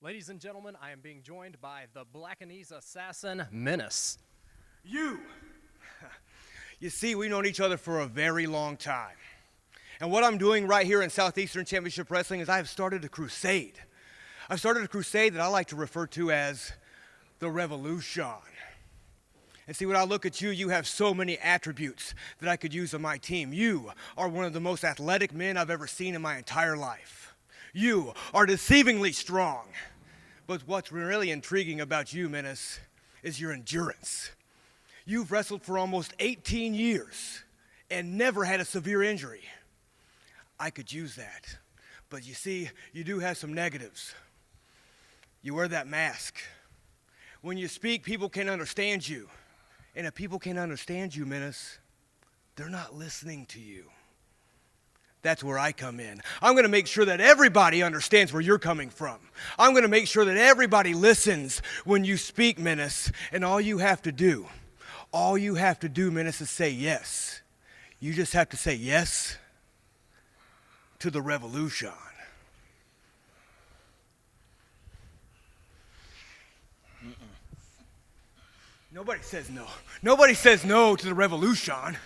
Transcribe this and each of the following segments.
Ladies and gentlemen, I am being joined by the Blackanese assassin, Menace. You see, we've known each other for a very long time. And what I'm doing right here in Southeastern Championship Wrestling is I have started a crusade. I've started a crusade that I like to refer to as the Revolution. And see, when I look at you, you have so many attributes that I could use on my team. You are one of the most athletic men I've ever seen in my entire life. You are deceivingly strong. But what's really intriguing about you, Menace, is your endurance. You've wrestled for almost 18 years and never had a severe injury. I could use that. But you see, you do have some negatives. You wear that mask. When you speak, people can't understand you. And if people can't understand you, Menace, they're not listening to you. That's where I come in. I'm going to make sure that everybody understands where you're coming from. I'm going to make sure that everybody listens when you speak, Menace. And all you have to do, Menace, is say yes. You just have to say yes to the Revolution. Nobody says no. Nobody says no to the Revolution.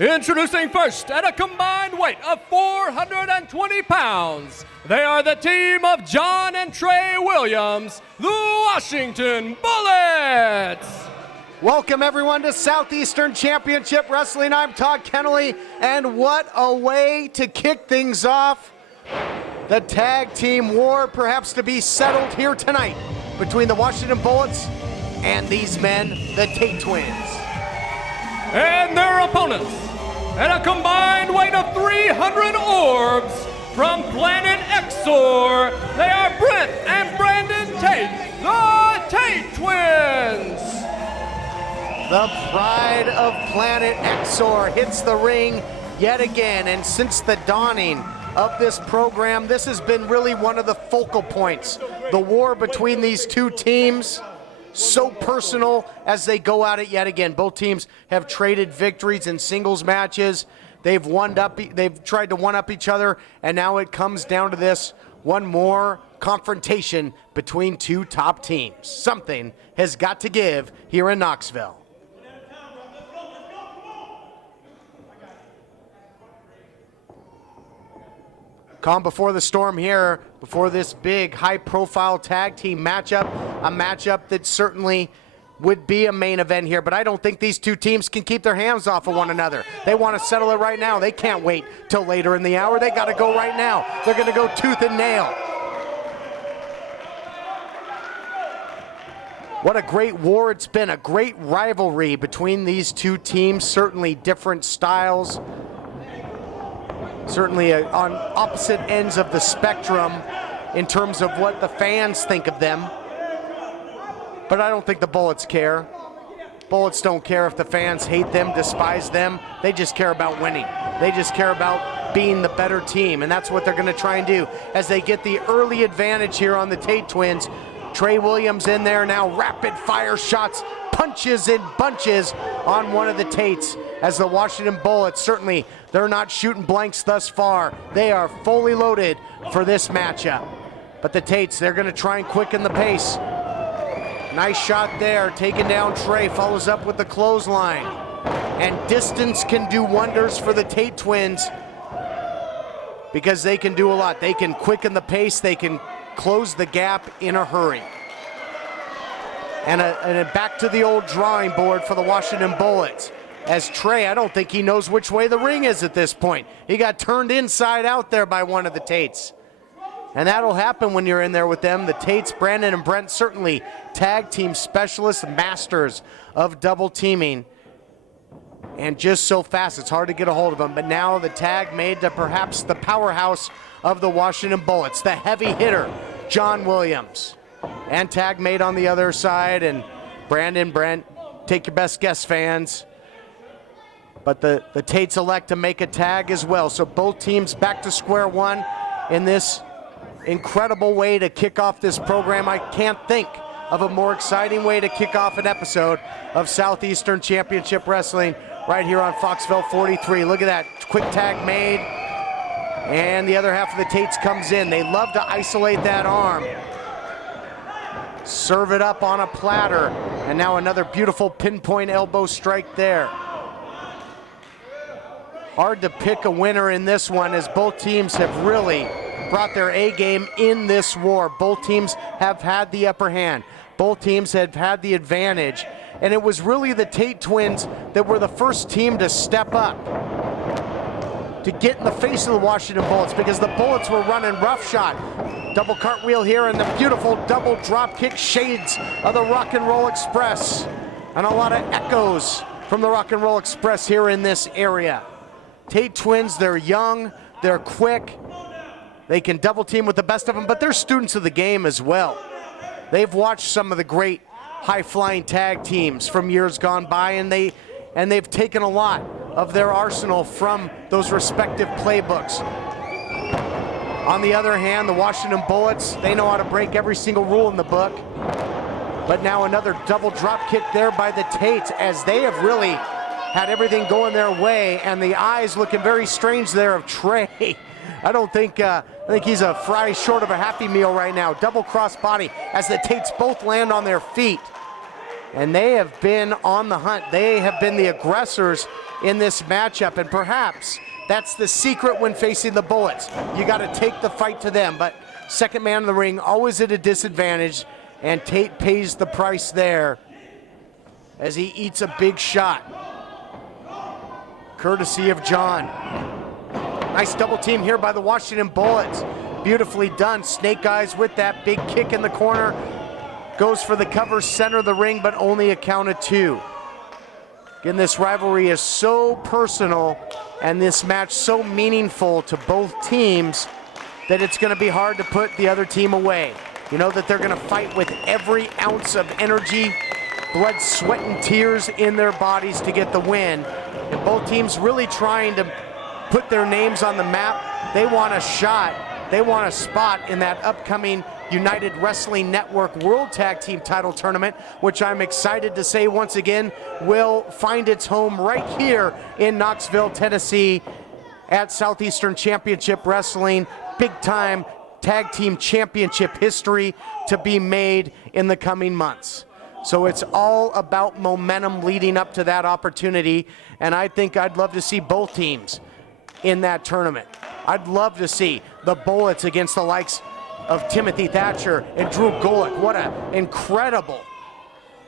Introducing first, at a combined weight of 420 pounds, they are the team of John and Trey Williams, the Washington Bullets. Welcome everyone to Southeastern Championship Wrestling. I'm Todd Kennelly, and what a way to kick things off. The tag team war perhaps to be settled here tonight between the Washington Bullets and these men, the Tate Twins. And their opponents, at a combined weight of 300 orbs, from Planet Exor, they are Brent and Brandon Tate, the Tate Twins. The pride of Planet Exor hits the ring yet again, and since the dawning of this program, this has been really one of the focal points. The war between these two teams, so personal as they go at it yet again. Both teams have traded victories in singles matches. They've tried to one-up each other, and now it comes down to this one more confrontation between two top teams. Something has got to give here in Knoxville. Calm before the storm here, before this big high-profile tag team matchup, a matchup that certainly would be a main event here, but I don't think these two teams can keep their hands off of one another. They want to settle it right now. They can't wait till later in the hour. They got to go right now. They're going to go tooth and nail. What a great war it's been, a great rivalry between these two teams, certainly different styles. Certainly on opposite ends of the spectrum in terms of what the fans think of them. But I don't think the Bullets care. Bullets don't care if the fans hate them, despise them. They just care about winning. They just care about being the better team, and that's what they're going to try and do as they get the early advantage here on the Tate Twins. Trey Williams in there now, rapid fire shots, punches in bunches on one of the Tates as the Washington Bullets, certainly they're not shooting blanks thus far. They are fully loaded for this matchup. But the Tates, they're going to try and quicken the pace. Nice shot there, taking down Trey, follows up with the clothesline. And distance can do wonders for the Tate Twins because they can do a lot. They can quicken the pace, they can close the gap in a hurry. And back to the old drawing board for the Washington Bullets. As Trey, I don't think he knows which way the ring is at this point. He got turned inside out there by one of the Tates. And that'll happen when you're in there with them. The Tates, Brandon and Brent, certainly tag team specialists, masters of double teaming. And just so fast, it's hard to get a hold of them. But now the tag made to perhaps the powerhouse of the Washington Bullets, the heavy hitter, John Williams. And tag made on the other side, and Brandon, Brent, Take your best guess, fans. But the Tates elect to make a tag as well. So both teams back to square one in this incredible way to kick off this program. I can't think of a more exciting way to kick off an episode of Southeastern Championship Wrestling right here on Foxville 43. Look at that, quick tag made, and the other half of the Tates comes in. They love to isolate that arm. Serve it up on a platter, and now another beautiful pinpoint elbow strike there. Hard to pick a winner in this one, as both teams have really brought their A game in this war. Both teams have had the upper hand. Both teams have had the advantage. And it was really the Tate twins that were the first team to step up, to get in the face of the Washington Bullets, because the Bullets were running roughshod. Double cartwheel here and the beautiful double drop kick, shades of the Rock and Roll Express. And a lot of echoes from the Rock and Roll Express here in this area. Tate twins, they're young, they're quick, they can double team with the best of them, but they're students of the game as well. They've watched some of the great high-flying tag teams from years gone by, and they've taken a lot of their arsenal from those respective playbooks. On the other hand, the Washington Bullets, they know how to break every single rule in the book. But now another double drop kick there by the Tates, as they have really had everything going their way, and the eyes looking very strange there of Trey. I think he's a fry short of a Happy Meal right now. Double cross body as the Tates both land on their feet. And they have been on the hunt. They have been the aggressors in this matchup, and perhaps that's the secret when facing the Bullets. You got to take the fight to them, but second man in the ring always at a disadvantage, and Tate pays the price there as he eats a big shot, courtesy of John. Nice double team here by the Washington Bullets. Beautifully done. Snake Eyes with that big kick in the corner. Goes for the cover, center of the ring, but only a count of two. Again, this rivalry is so personal and this match so meaningful to both teams that it's going to be hard to put the other team away. You know that they're going to fight with every ounce of energy, blood, sweat, and tears in their bodies to get the win. And both teams really trying to put their names on the map. They want a shot. They want a spot in that upcoming United Wrestling Network World Tag Team Title Tournament, which I'm excited to say once again will find its home right here in Knoxville, Tennessee at Southeastern Championship Wrestling. Big time tag team championship history to be made in the coming months. So it's all about momentum leading up to that opportunity, and I think I'd love to see both teams in that tournament. I'd love to see the Bullets against the likes of Timothy Thatcher and Drew Golick. What an incredible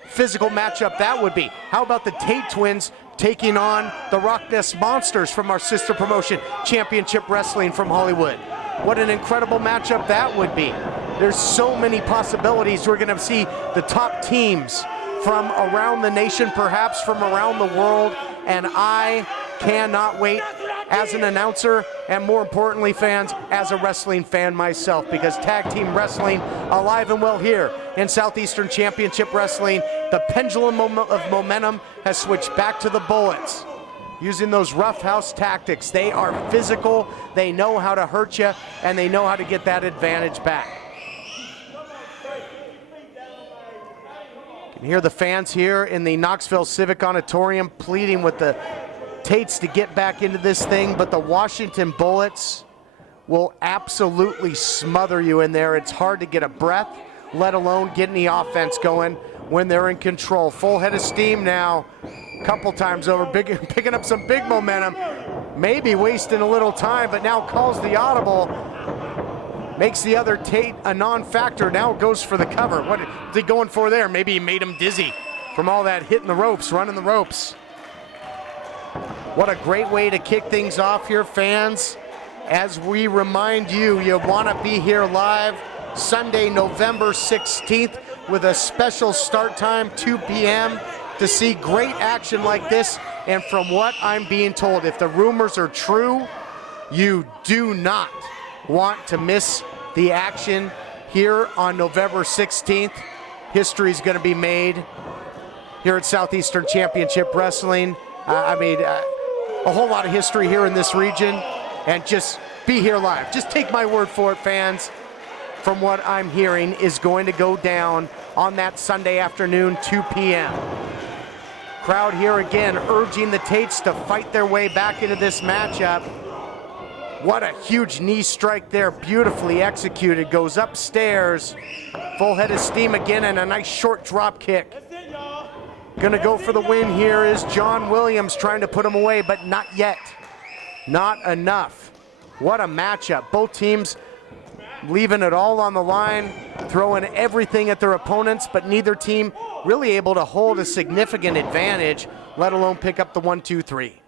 physical matchup that would be. How about the Tate twins taking on the Rock Nest Monsters from our sister promotion, Championship Wrestling from Hollywood? What an incredible matchup that would be. There's so many possibilities. We're going to see the top teams from around the nation, perhaps from around the world, and I cannot wait as an announcer, and more importantly, fans, as a wrestling fan myself, because tag team wrestling alive and well here in Southeastern Championship Wrestling. The pendulum of momentum has switched back to the Bullets, using those roughhouse tactics. They are physical, they know how to hurt you, and they know how to get that advantage back. You can hear the fans here in the Knoxville Civic Auditorium pleading with the Tates to get back into this thing, but the Washington Bullets will absolutely smother you in there. It's hard to get a breath, let alone get any offense going when they're in control. Full head of steam now, couple times over, picking up some big momentum, maybe wasting a little time, but now calls the audible, makes the other Tate a non-factor, now goes for the cover. What is he going for there? Maybe he made him dizzy from all that hitting the ropes, running the ropes. What a great way to kick things off here, fans. As we remind you, you want to be here live Sunday, November 16th with a special start time, 2 p.m. to see great action like this. And from what I'm being told, if the rumors are true, you do not want to miss the action here on November 16th. History is going to be made. here at Southeastern Championship Wrestling. A whole lot of history here in this region, and just be here live. Just take my word for it, fans. From what I'm hearing, is going to go down on that Sunday afternoon, 2 p.m. Crowd here again urging the Tates to fight their way back into this matchup. What a huge knee strike there, beautifully executed. Goes upstairs, full head of steam again, and a nice short drop kick. Gonna go for the win here is John Williams, trying to put him away, but not yet. Not enough. What a matchup. Both teams leaving it all on the line, throwing everything at their opponents, but neither team really able to hold a significant advantage, let alone pick up the 1, 2, 3.